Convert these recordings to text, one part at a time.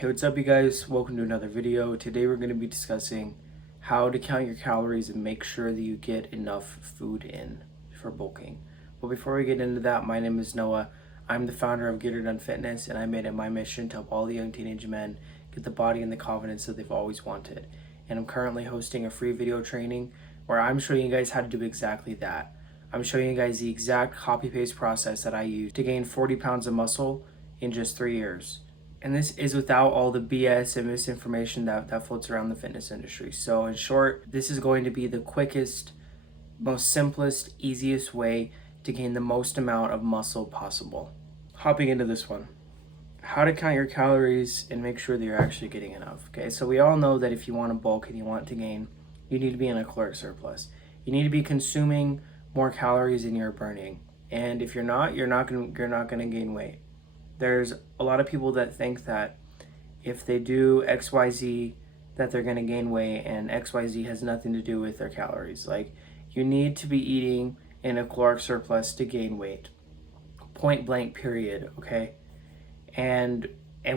Hey, what's up, you guys? Welcome to another video. Today we're going to be discussing how to count your calories and make sure that you get enough food in for bulking. But before we get into that, my name is Noah. I'm the founder of Get It Done Fitness, and I made it my mission to help all the young teenage men get the body and the confidence that they've always wanted. And I'm currently hosting a free video training where I'm showing you guys how to do exactly that. I'm showing you guys the exact copy-paste process that I use to gain 40 pounds of muscle in just 3 years. And this is without all the BS and misinformation that floats around the fitness industry. So in short, this is going to be the quickest, most simplest, easiest way to gain the most amount of muscle possible. Hopping into this one, how to count your calories and make sure that you're actually getting enough. Okay, so we all know that if you want to bulk and you want to gain, you need to be in a caloric surplus. You need to be consuming more calories than you're burning. And if you're not gonna gain weight. There's a lot of people that think that if they do XYZ that they're going to gain weight, and XYZ has nothing to do with their calories. Like, you need to be eating in a caloric surplus to gain weight. Point blank, period, okay? And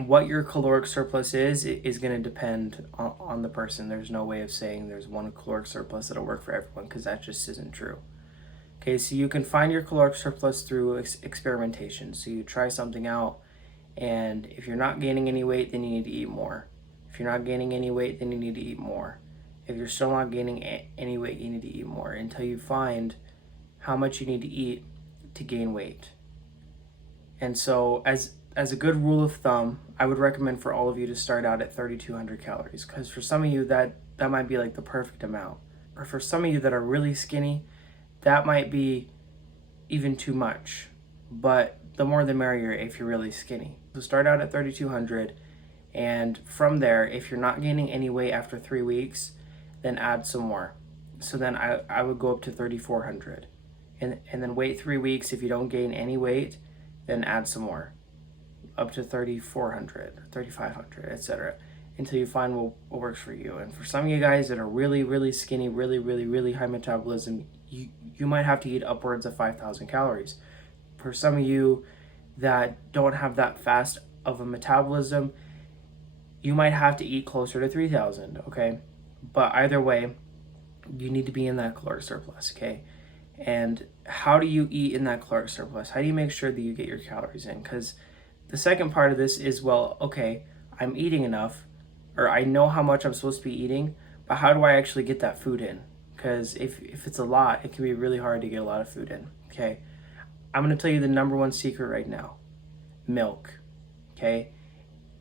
what your caloric surplus is going to depend on the person. There's no way of saying there's one caloric surplus that'll work for everyone, because that just isn't true. Okay, so you can find your caloric surplus through experimentation. So you try something out, and if you're not gaining any weight, then you need to eat more. If you're not gaining any weight, then you need to eat more. If you're still not gaining any weight, you need to eat more until you find how much you need to eat to gain weight. And so as a good rule of thumb, I would recommend for all of you to start out at 3,200 calories, because for some of you that might be like the perfect amount. Or for some of you that are really skinny, that might be even too much, but the more the merrier if you're really skinny. So start out at 3,200, and from there, if you're not gaining any weight after 3 weeks, then add some more. So then I would go up to 3,400, and then wait 3 weeks. If you don't gain any weight, then add some more, up to 3,400, 3,500, etc., until you find what works for you. And for some of you guys that are really, really skinny, really high metabolism, you might have to eat upwards of 5,000 calories. For some of you that don't have that fast of a metabolism, you might have to eat closer to 3,000, okay? But either way, you need to be in that caloric surplus, okay? And how do you eat in that caloric surplus? How do you make sure that you get your calories in? Because the second part of this is, well, okay, I'm eating enough, or I know how much I'm supposed to be eating, but how do I actually get that food in? Because if it's a lot, it can be really hard to get a lot of food in, okay? I'm going to tell you the number one secret right now. Milk, okay?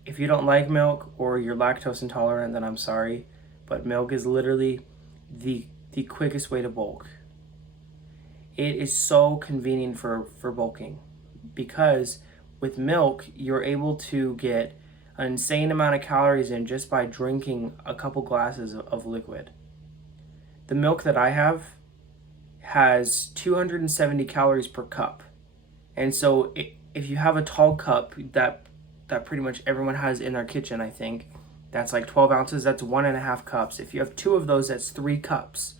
If you don't like milk or you're lactose intolerant, then I'm sorry, but milk is literally the quickest way to bulk. It is so convenient for bulking, because with milk, you're able to get an insane amount of calories in just by drinking a couple glasses of liquid. The milk that I have has 270 calories per cup. And so if you have a tall cup that pretty much everyone has in their kitchen, I think, that's like 12 ounces, that's 1.5 cups. If you have 2 of those, that's 3 cups.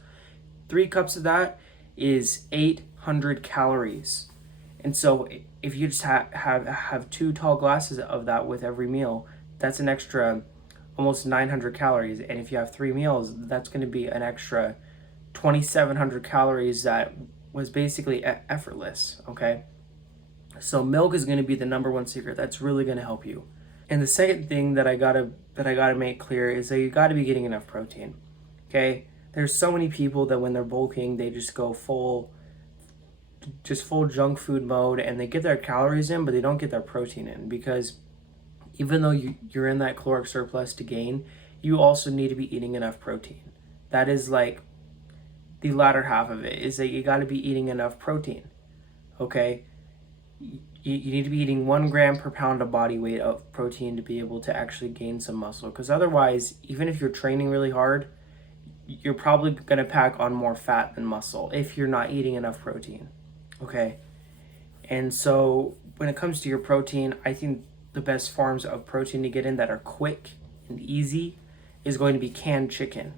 3 cups of that is 800 calories. And so if you just have 2 tall glasses of that with every meal, that's an extra almost 900 calories. And if you have 3 meals, that's going to be an extra 2,700 calories that was basically effortless, okay? So milk is going to be the number one secret. That's really going to help you. And the second thing that I gotta make clear is that you got to be getting enough protein, okay? There's so many people that when they're bulking, they just go full junk food mode, and they get their calories in, but they don't get their protein in, because even though you're in that caloric surplus to gain, you also need to be eating enough protein. That is like the latter half of it, is that you got to be eating enough protein, okay? You need to be eating 1 gram per pound of body weight of protein to be able to actually gain some muscle, because otherwise, even if you're training really hard, you're probably going to pack on more fat than muscle if you're not eating enough protein, okay? And so when it comes to your protein, I think the best forms of protein to get in that are quick and easy is going to be canned chicken,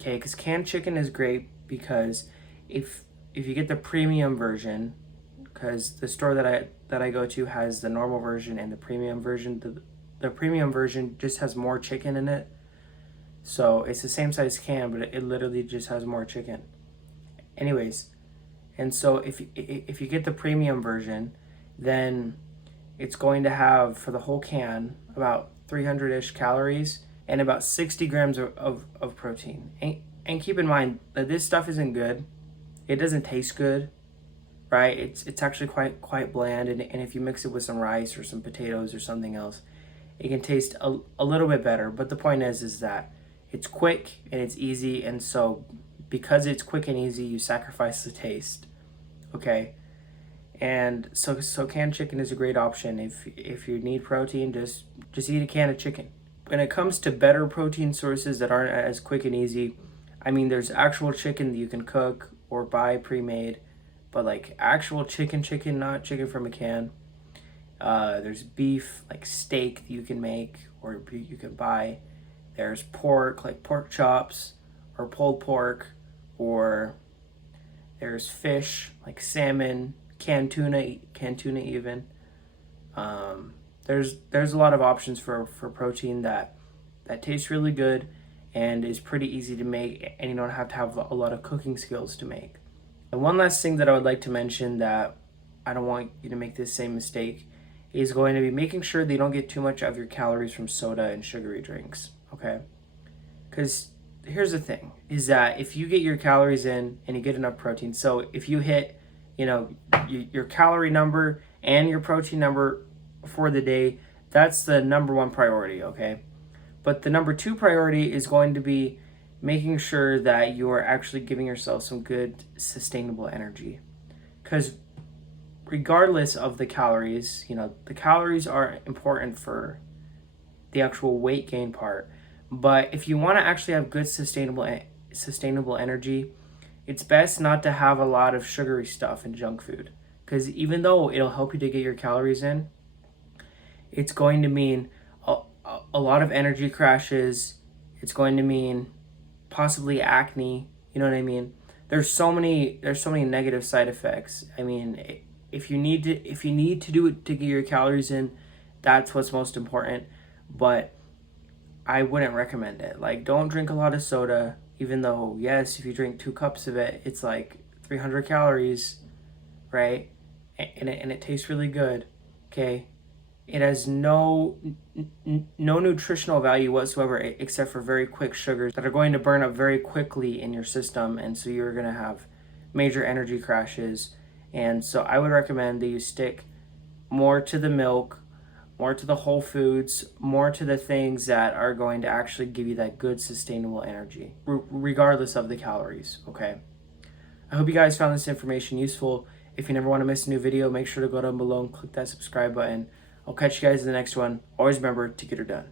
okay? Because canned chicken is great, because if you get the premium version, because the store that I go to has the normal version and the premium version. the premium version just has more chicken in it. So it's the same size can, but it literally just has more chicken. Anyways, and so if you get the premium version, then it's going to have for the whole can about 300-ish calories and about 60 grams of protein. And keep in mind that this stuff isn't good. It doesn't taste good, right? It's actually quite bland, and if you mix it with some rice or some potatoes or something else, it can taste a little bit better. But the point is that it's quick and it's easy, and so because it's quick and easy, you sacrifice the taste, okay? And so canned chicken is a great option. If you need protein, just eat a can of chicken. When it comes to better protein sources that aren't as quick and easy, I mean, there's actual chicken that you can cook or buy pre-made, but like actual chicken, not chicken from a can. There's beef, like steak that you can make or you can buy. There's pork, like pork chops or pulled pork, or there's fish, like salmon, canned tuna even. There's a lot of options for protein that tastes really good and is pretty easy to make, and you don't have to have a lot of cooking skills to make. And one last thing that I would like to mention that I don't want you to make this same mistake is going to be making sure that you don't get too much of your calories from soda and sugary drinks, okay? Because here's the thing, is that if you get your calories in and you get enough protein, so if you hit, your calorie number and your protein number for the day, that's the number one priority, okay? But the number two priority is going to be making sure that you are actually giving yourself some good sustainable energy. Because regardless of the calories, the calories are important for the actual weight gain part. But if you want to actually have good sustainable energy, it's best not to have a lot of sugary stuff and junk food. Because even though it'll help you to get your calories in, it's going to mean a lot of energy crashes. It's going to mean possibly acne. You know what I mean? There's so many negative side effects. I mean, if you need to do it to get your calories in, that's what's most important. But I wouldn't recommend it. Like, don't drink a lot of soda, even though, yes, if you drink 2 cups of it, it's like 300 calories, right? And it tastes really good, okay? It has no nutritional value whatsoever except for very quick sugars that are going to burn up very quickly in your system, and so you're going to have major energy crashes. And so I would recommend that you stick more to the milk, more to the whole foods, more to the things that are going to actually give you that good sustainable energy, regardless of the calories, okay? I hope you guys found this information useful. If you never want to miss a new video, make sure to go down below and click that subscribe button. I'll catch you guys in the next one. Always remember to get her done.